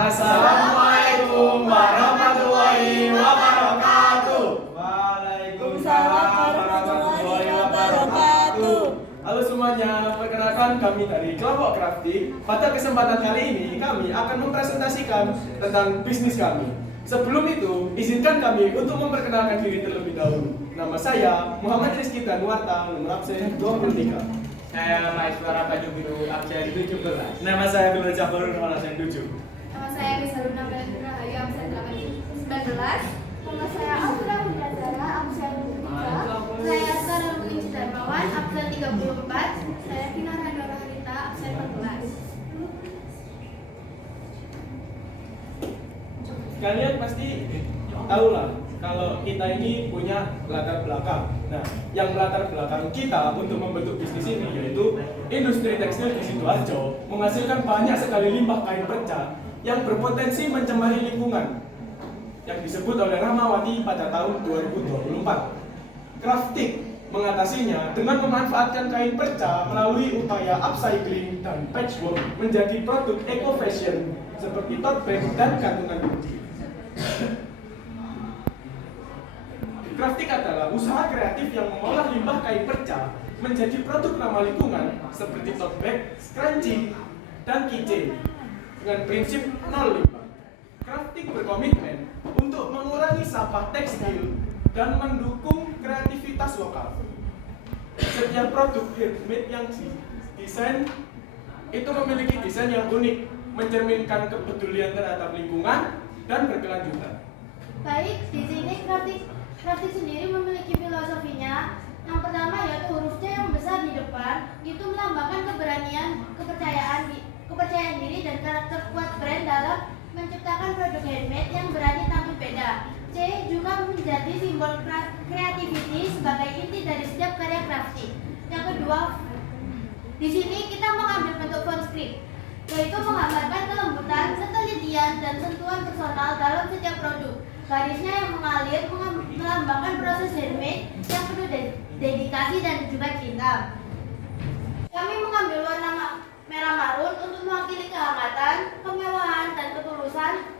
Assalamualaikum warahmatullahi wabarakatuh. Waalaikumsalam warahmatullahi wabarakatuh. Halo semuanya, perkenalkan kami dari kelompok Crafty. Pada kesempatan kali ini kami akan mempresentasikan tentang bisnis kami. Sebelum itu, izinkan kami untuk memperkenalkan diri terlebih dahulu. Nama saya Muhammad Rizky Danuarta, nomor absen 23. Saya Maiswara Baju Biru, absen 17. Nama saya Bilal Jafar, nomor absen 7. Nama saya Misaruna Rahayu, absen 19. Nama saya Afra Widyasara, absen 23. Saya Sarah Luwinci Darmawan, absen 34. Saya Kina Radora Harita, absen 14. Kalian pasti tahu lah kalau kita ini punya latar belakang. Nah, yang latar belakang kita untuk membentuk bisnis ini yaitu industri tekstil di Sidoarjo menghasilkan banyak sekali limbah kain perca yang berpotensi mencemari lingkungan yang disebut oleh Rahmawati pada tahun 2024. Craftic mengatasinya dengan memanfaatkan kain perca melalui upaya upcycling dan patchwork menjadi produk eco fashion seperti tote bag dan gantungan kunci. Craftic adalah usaha kreatif yang mengolah limbah kain perca menjadi produk ramah lingkungan seperti tote bag, scrunchie, dan keychain dengan prinsip nol limbah. Craftic berkomitmen untuk mengurangi sampah tekstil dan mendukung kreativitas lokal. Setiap produk handmade yang didesain itu memiliki desain yang unik, mencerminkan kepedulian terhadap lingkungan dan berkelanjutan. Baik, di sini Crafty sendiri memiliki filosofinya. Yang pertama yaitu huruf C yang besar di depan, itu melambangkan keberanian, kepercayaan diri dan karakter kuat brand dalam menciptakan produk handmade yang berani tampil beda. C juga menjadi simbol creativity sebagai inti dari setiap karya Crafty. Yang kedua, di sini kita mengambil bentuk font script, yaitu menggambarkan kelembutan, ketelitian, dan sentuhan personal dalam setiap produk. Garisnya yang mengalir melambangkan proses handmade yang penuh dedikasi dan juga cinta. Kami mengambil warna merah marun untuk mewakili kehangatan, kemewahan, dan ketulusan.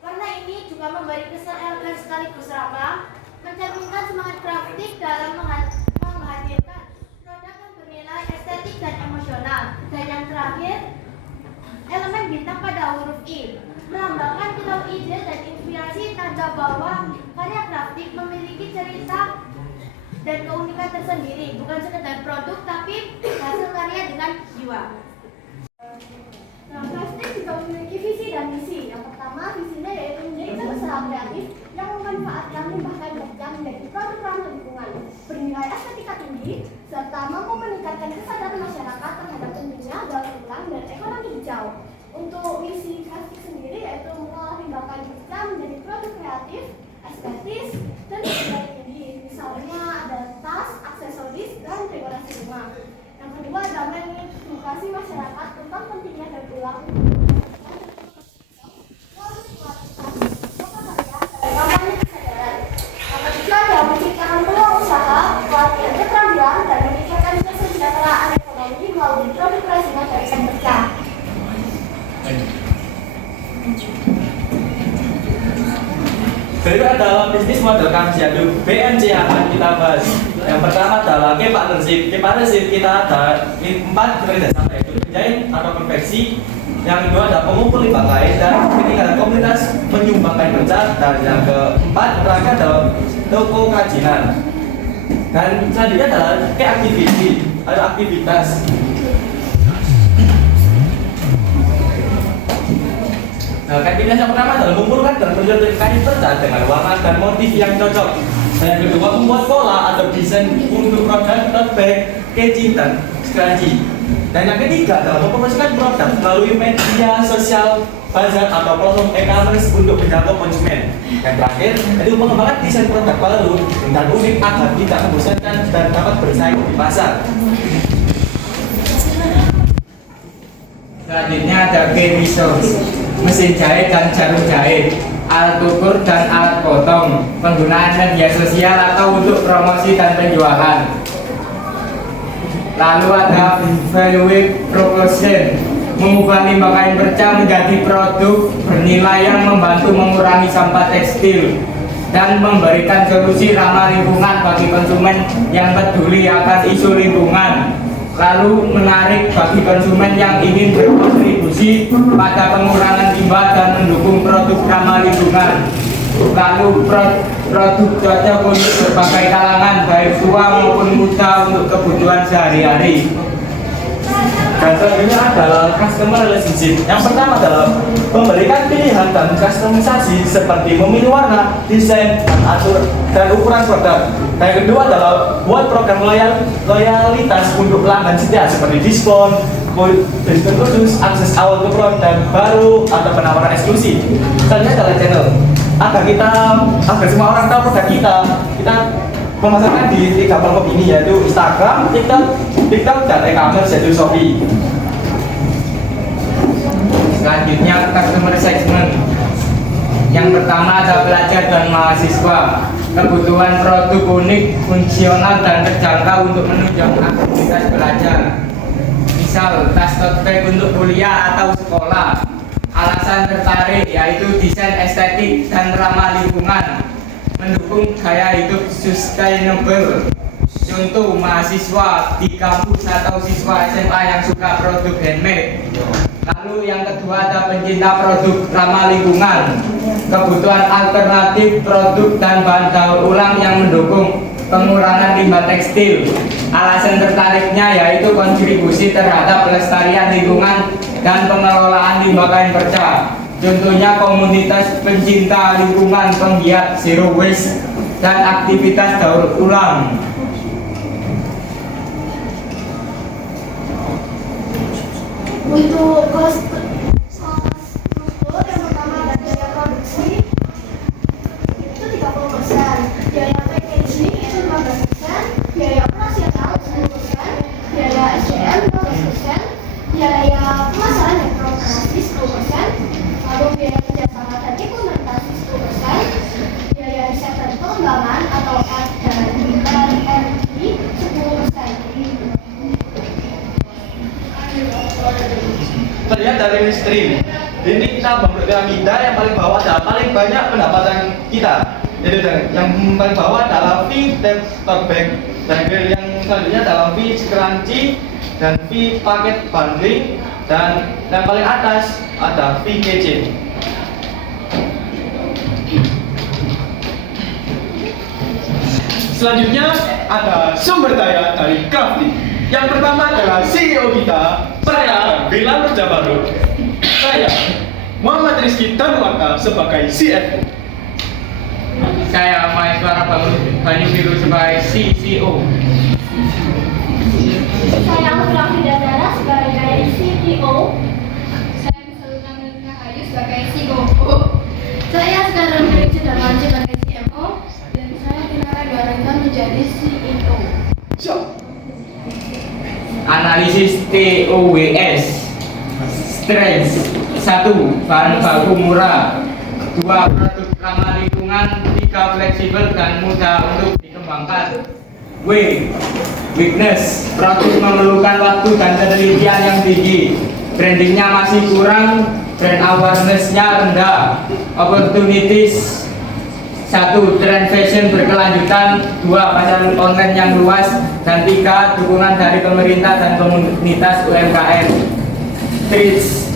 Warna ini juga memberi kesan elegan sekaligus ramah, mencerminkan semangat Crafty dalam menghadirkan produk yang bernilai estetik dan emosional. Dan yang terakhir, elemen bintang pada huruf I melambangkan kilau ide dan inspirasi, tanda bahwa karya Crafty memiliki cerita dan keunikan tersendiri, bukan sekedar produk tapi hasil karya dengan jiwa. Nah, Crafty juga memiliki visi dan misi. Yang pertama, visinya yaitu menjadi usaha kreatif yang memanfaatkan limbah kain perca menjadi produk ramah lingkungan, bernilai estetika tinggi, serta mampu meningkatkan kesadaran masyarakat terhadap pentingnya daur ulang dan ekonomi hijau. Untuk misi Crafty sendiri yaitu mengolah limbah kain perca menjadi produk kreatif, estetis, dan bernilai tinggi. Misalnya ada tas, aksesoris, dan dekorasi rumah. Yang kedua adalah mengedukasi masyarakat tentang pentingnya daur ulang. Yang ketiga adalah menciptakan peluang usaha, pelatihan keterampilan, dan meningkatkan kesejahteraan ekonomi melalui produk kerajinan dari kain perca. Berikut adalah bisnis model kami yaitu BMC yang akan kita bahas. Yang pertama adalah key partnership. Key partnership kita ada 4 kerjasama yaitu penjahit atau konveksi. Yang kedua adalah pengumpul limbah kain, dan ketiga adalah komunitas penyumbang kain perca, dan yang keempat terakhir adalah toko kerajinan. Dan selanjutnya adalah key activity atau aktivitas. Nah, aktivitas yang pertama adalah mengumpulkan dan menjadi kain perca dengan warna dan motif yang cocok. Dan yang kedua membuat pola atau desain untuk produk tote bag, keychain, dan scrunchie. Dan yang ketiga adalah mempromosikan produk melalui media sosial, bazar atau platform e-commerce untuk menjangkau konsumen. Yang terakhir itu mengembangkan desain produk baru dan unik agar tidak membosankan dan dapat bersaing di pasar. Selanjutnya ada key resource, mesin jahit dan jarum jahit, alat ukur dan alat potong, penggunaan media sosial atau untuk promosi dan penjualan. Lalu ada value proposition, mengubah limbah kain perca menjadi produk bernilai yang membantu mengurangi sampah tekstil dan memberikan solusi ramah lingkungan bagi konsumen yang peduli akan isu lingkungan, lalu menarik bagi konsumen yang ingin berkontribusi pada pengurangan limbah dan mendukung produk ramah lingkungan, lalu produk cocok untuk berbagai kalangan baik tua maupun muda untuk kebutuhan sehari-hari. Dan selanjutnya adalah customer relationship. Yang pertama adalah memberikan pilihan dan customisasi seperti memilih warna, desain, dan atur dan ukuran produk. Dan yang kedua adalah buat program loyalitas untuk pelanggan setia seperti diskon khusus, akses awal ke produk baru atau penawaran eksklusif. Selanjutnya adalah channel. Agar semua orang tahu produk kita memasarkan di 3 platform ini, yaitu Instagram, TikTok, dan e-commerce yaitu Shopee. Selanjutnya customer segment. Yang pertama ada pelajar dan mahasiswa. Kebutuhan produk unik, fungsional, dan terjangkau untuk menunjang aktivitas belajar. Misal tas tote bag untuk kuliah atau sekolah. Alasan tertarik yaitu desain estetik dan ramah lingkungan, mendukung gaya hidup sustainable. Contoh mahasiswa di kampus atau siswa SMA yang suka produk handmade. Lalu yang kedua ada pencinta produk ramah lingkungan. Kebutuhan alternatif produk dan bahan daur ulang yang mendukung pengurangan limbah tekstil. Alasan tertariknya yaitu kontribusi terhadap pelestarian lingkungan dan pengelolaan limbah kain perca. Contohnya komunitas pencinta lingkungan penggiat zero waste dan aktivitas daur ulang. Untuk struktur yang pertama ada biaya produksi itu 30%, biaya packaging itu 15%, biaya operasional 10%, biaya SDM 12%, biaya pemasaran dan promosi 10%, lalu biaya kerjasama dan implementasi 10%, biaya riset dan pengembangan atau R&D 10%. Terlihat dari stream, ini kita membentuk piramida. Yang paling bawah adalah paling banyak pendapatan kita. Jadi yang paling bawah adalah fee tote bag, dan yang selanjutnya adalah fee scrunchie dan fee paket bundling, dan yang paling atas ada fee kece. Selanjutnya ada sumber daya dari Crafty. Yang pertama adalah CEO kita, saya Bilal Jabarut. Saya Muhammad Rizky Tanwaka sebagai CFO. Saya Maeswara Banyu Biru sebagai CCO. Saya Firafi Dandara sebagai CTO. Saya Misaluna Rahayu sebagai COO. Saya sekarang Rich Darman sebagai CMO. Dan saya Dinara Dwarengga menjadi CEO. Siap. Analisis TOWS. Strength 1. Bahan baku murah. 2. Produk ramah lingkungan. 3. Fleksibel dan mudah untuk dikembangkan. Weakness. Produk memerlukan waktu dan penelitian yang tinggi. Brandingnya masih kurang. Brand awareness-nya rendah. Opportunities 1. Trend fashion berkelanjutan. 2. Pasar online yang luas. Dan 3. Dukungan dari pemerintah dan komunitas UMKM. Treats.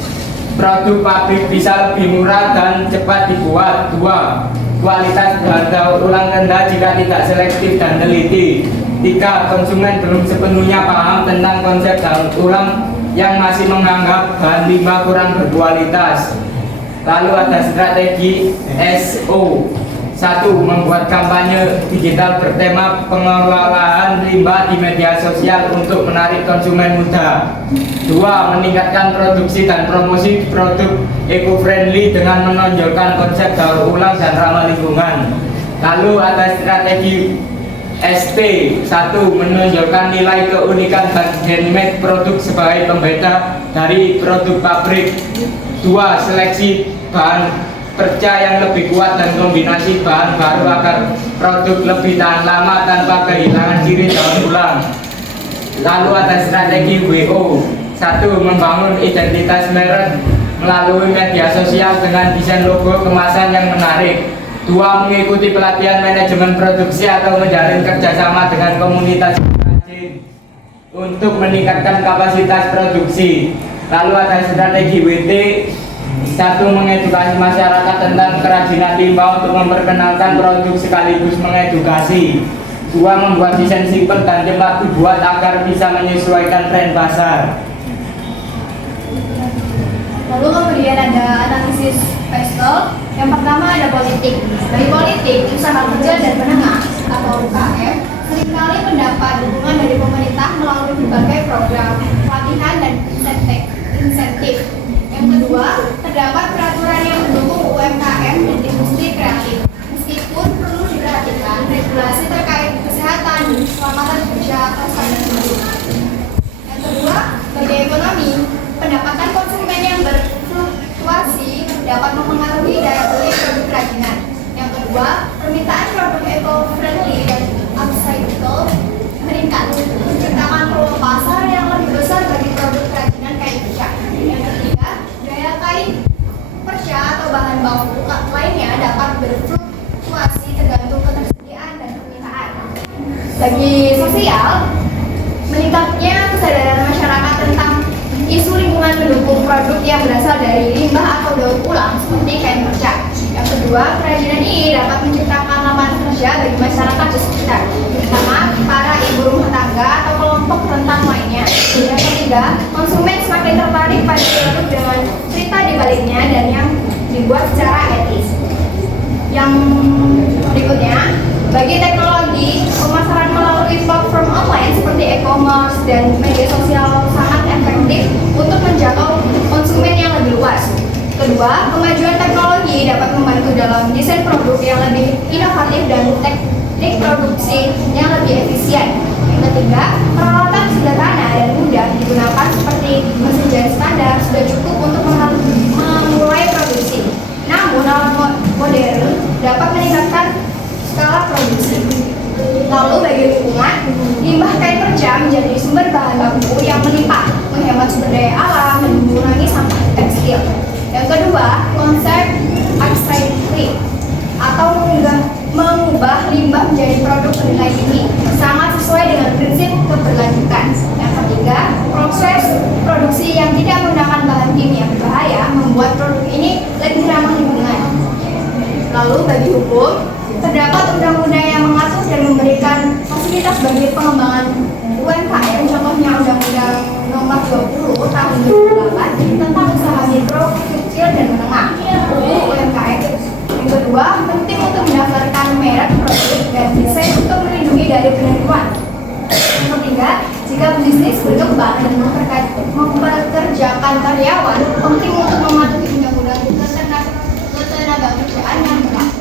Produk pabrik bisa lebih murah dan cepat dibuat. 2. Kualitas bahan daur ulang rendah jika tidak selektif dan teliti. 3. Konsumen belum sepenuhnya paham tentang konsep daur ulang yang masih menganggap bahan limbah kurang berkualitas. Lalu ada strategi SO. 1. Membuat kampanye digital bertema pengelolaan limbah di media sosial untuk menarik konsumen muda. 2. Meningkatkan produksi dan promosi produk eco-friendly dengan menonjolkan konsep daur ulang dan ramah lingkungan. Lalu ada strategi SP. 1. Menonjolkan nilai keunikan dan handmade produk sebagai pembeda dari produk pabrik. 2. Seleksi bahan perca yang lebih kuat dan kombinasi bahan baru agar produk lebih tahan lama tanpa kehilangan ciri daur ulang. Lalu ada strategi WO. Satu, membangun identitas merek melalui media sosial dengan desain logo kemasan yang menarik. Dua, mengikuti pelatihan manajemen produksi atau menjalin kerjasama dengan komunitas pengrajin untuk meningkatkan kapasitas produksi. Lalu ada strategi WT. Satu, mengedukasi masyarakat tentang kerajinan limbah untuk memperkenalkan produk sekaligus mengedukasi. Dua, membuat desain simpel dan cepat dibuat agar bisa menyesuaikan tren pasar. Lalu kemudian ada analisis fiskal. Yang pertama ada politik. Bagi politik, usaha kecil dan menengah atau UKM seringkali mendapat dukungan dari pemerintah melalui berbagai program, pelatihan dan insentif. Yang kedua, terdapat peraturan yang mendukung UMKM dan industri kreatif. Meskipun perlu diperhatikan regulasi terkait kesehatan dan keselamatan kerja atau standar mutu. Yang kedua, bagi ekonomi, pendapatan konsumen yang berfluktuasi dapat mempengaruhi daya beli produk kerajinan. Yang kedua, permintaan produk eco-friendly dan upcycle meningkat, menciptakan peluang pasar yang lebih besar bagi produk kerajinan kain perca. Yang ketiga, daya kain perca atau bahan baku lainnya dapat berfluktuasi tergantung ketersediaan dan permintaan. Bagi sosial, meningkatnya kesadaran masyarakat tentang isu lingkungan mendukung produk yang berasal dari limbah atau daur ulang seperti kain perca. Yang kedua, kerajinan ini dapat menciptakan lapangan kerja bagi masyarakat di sekitar, terutama para ibu rumah tangga atau kelompok rentan lainnya. Yang ketiga, konsumen semakin tertarik pada produk dengan cerita di baliknya dan yang dibuat secara etis. Yang berikutnya, bagi teknologi, pemasaran melalui platform online seperti e-commerce dan media sosial sangat efektif untuk menjangkau konsumen yang lebih luas. Kedua, kemajuan teknologi dapat membantu dalam desain produk yang lebih inovatif dan teknik produksi yang lebih efisien. Yang ketiga, peralatan sederhana dan mudah digunakan seperti mesin jahit standar sudah cukup untuk memulai produksi. Namun, alat modern dapat meningkatkan skala produksi. Lalu bagi lingkungan, limbah kain perca menjadi sumber bahan baku yang melimpah, menghemat sumber daya alam dan mengurangi sampah tekstil. Yang kedua, konsep upcycling atau mengubah limbah menjadi produk bernilai tinggi sangat sesuai dengan prinsip keberlanjutan. Yang ketiga, proses produksi yang tidak menggunakan bahan kimia berbahaya membuat produk ini lebih ramah lingkungan. Lalu bagi hukum, terdapat undang-undang yang mengatur dan memberikan fasilitas bagi pengembangan UMKM, contohnya Undang-Undang Nomor 20 Tahun 2008 tentang usaha mikro, kecil dan menengah UMKM. Yang kedua, penting untuk mendaftarkan merek produk dan desain untuk melindungi dari penipuan. Yang ketiga, jika bisnis berkembang dan mempekerjakan karyawan, penting untuk mematuhi undang-undang ketenaga kerjaan yang berlaku.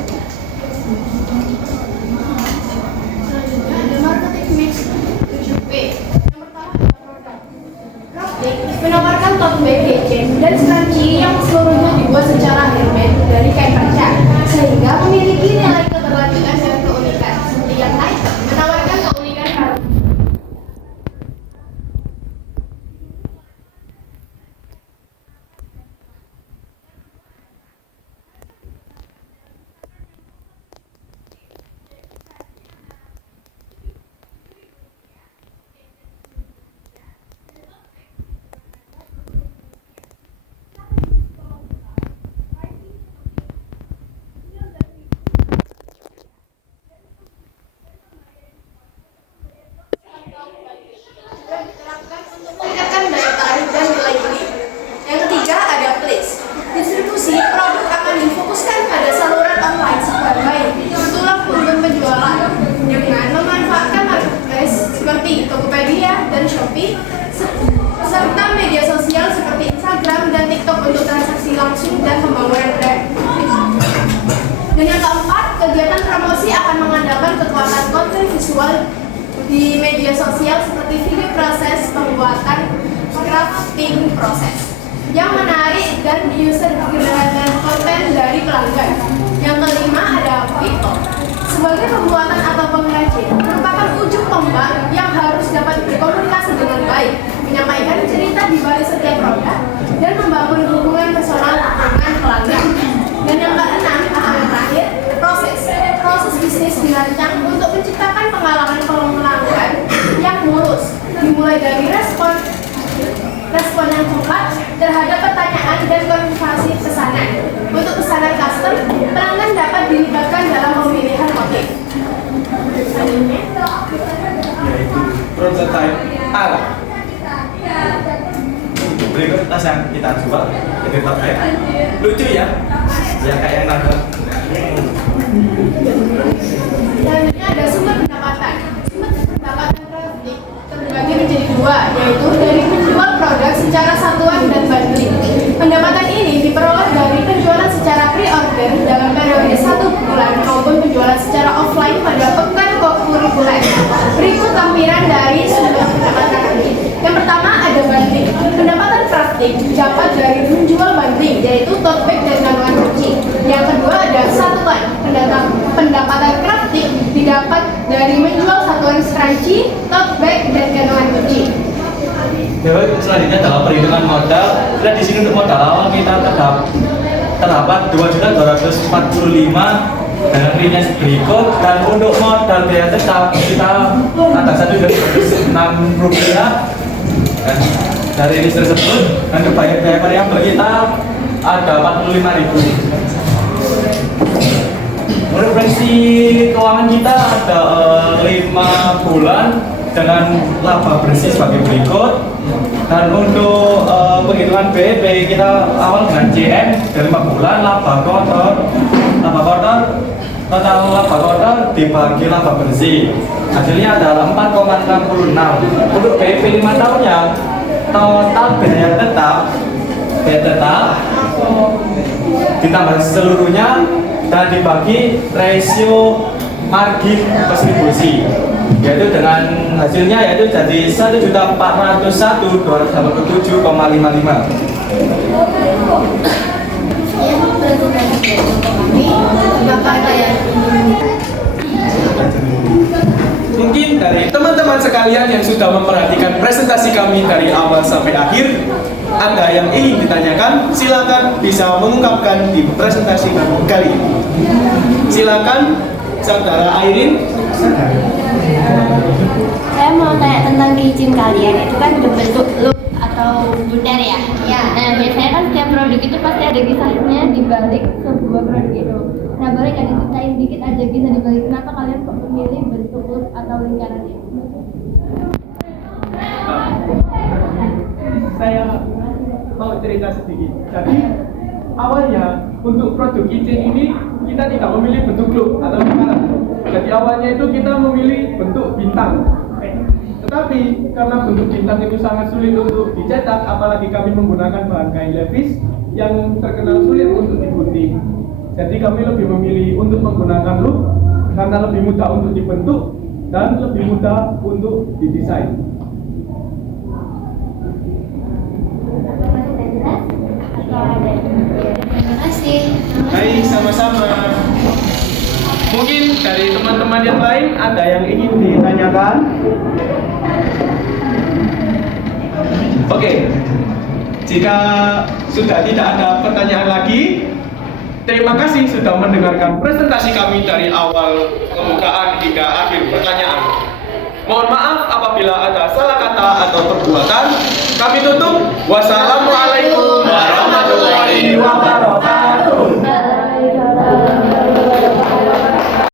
Menawarkan tote bag kece dan scrunchie yang seluruhnya dibuat secara handmade dari kain perca, sehingga memiliki nilai keberlanjutan dan keunikan. Seperti yang lain, menawarkan keunikan baru. Meningkatkan daya tarik dan nilai beli. Yang ketiga ada place. Distribusi produk akan difokuskan pada saluran online sebagai tulang punggung penjualan dengan memanfaatkan marketplace seperti Tokopedia dan Shopee serta media sosial seperti Instagram dan TikTok untuk transaksi langsung dan pembangunan brand. Dan yang keempat, kegiatan promosi akan mengandalkan kekuatan konten visual di media sosial seperti video proses pembuatan crafting proses yang menarik dan user generated konten dari pelanggan. Yang kelima ada people. Sebagai pembuatan atau pengrajin merupakan ujung tombak yang harus dapat berkomunikasi dengan baik, menyampaikan cerita di balik terhadap pertanyaan dan konfirmasi pesanan. Untuk pesanan custom, pelanggan dapat dilibatkan dalam pemilihan motif. Selanjutnya, Yaitu prototype alat. Berikut tas yang kita coba, jadi top bag. Lucu ya? Ya kayak yang nangkep. selanjutnya ada sumber pendapatan. Sumber pendapatan crafting terbagi menjadi dua, yaitu dari menjual produk secara satuan dan bundling. Pendapatan ini diperoleh dari penjualan secara pre-order dalam periode 1 bulan maupun penjualan secara offline pada pekan kurikuler. Berikut lampiran dari sumber pendapatan ini. Yang pertama ada bundling. Pendapatan crafting dapat dari menjual bundling, yaitu tote bag dan kandungan kunci. Yang kedua ada satuan. Pendapatan crafting didapat dari menjual satuan scrunchie, tote bag, dan kandungan kunci. Jadi selanjutnya dalam perhitungan modal, kita di sini untuk modal awal kita terdapat 2.245 dengan fee-nya berikut, dan untuk modal biaya tetap kita ada 1.206 rupiah. Dan dari list tersebut, dan untuk biaya variabel kita ada 45.000. Menurut prediksi keuangan kita ada 5 bulan dengan laba bersih sebagai berikut. Dan untuk penghitungan BEP kita awal dengan CM dari 5 bulan laba kotor, total laba kotor dibagi laba bersih, hasilnya adalah 4,66. Untuk BEP 5 tahunnya total biaya tetap ditambah seluruhnya dan dibagi rasio margin kontribusi, yaitu dengan hasilnya yaitu jadi 1.401.287,55. Mungkin dari teman-teman sekalian yang sudah memperhatikan presentasi kami dari awal sampai akhir, ada yang ingin ditanyakan, silakan bisa mengungkapkan di presentasi kami kali ini. Silakan, saudara Airin. Saya mau tanya tentang kitchen kalian. Itu kan berbentuk loop atau bundar ya? Ya. Nah, biasanya kan setiap produk itu pasti ada kisahnya di balik sebuah produk itu. Nah, boleh kalian ceritain dikit aja kisah di balik kenapa kalian kok memilih bentuk loop atau lingkaran itu? Saya mau cerita sedikit. Jadi awalnya untuk produk kitchen ini kita tidak memilih bentuk loop atau lingkaran. Jadi awalnya itu kita memilih bentuk bintang. Tetapi karena bentuk bintang itu sangat sulit untuk dicetak, apalagi kami menggunakan bahan kain levis yang terkenal sulit untuk digunting. Jadi kami lebih memilih untuk menggunakan loop karena lebih mudah untuk dibentuk dan lebih mudah untuk didesain. Terima kasih. Baik, sama-sama. Mungkin dari teman-teman yang lain ada yang ingin ditanyakan? Oke, jika sudah tidak ada pertanyaan lagi, terima kasih sudah mendengarkan presentasi kami dari awal pembukaan hingga akhir pertanyaan. Mohon maaf apabila ada salah kata atau perbuatan. Kami tutup. Wassalamualaikum warahmatullahi wabarakatuh.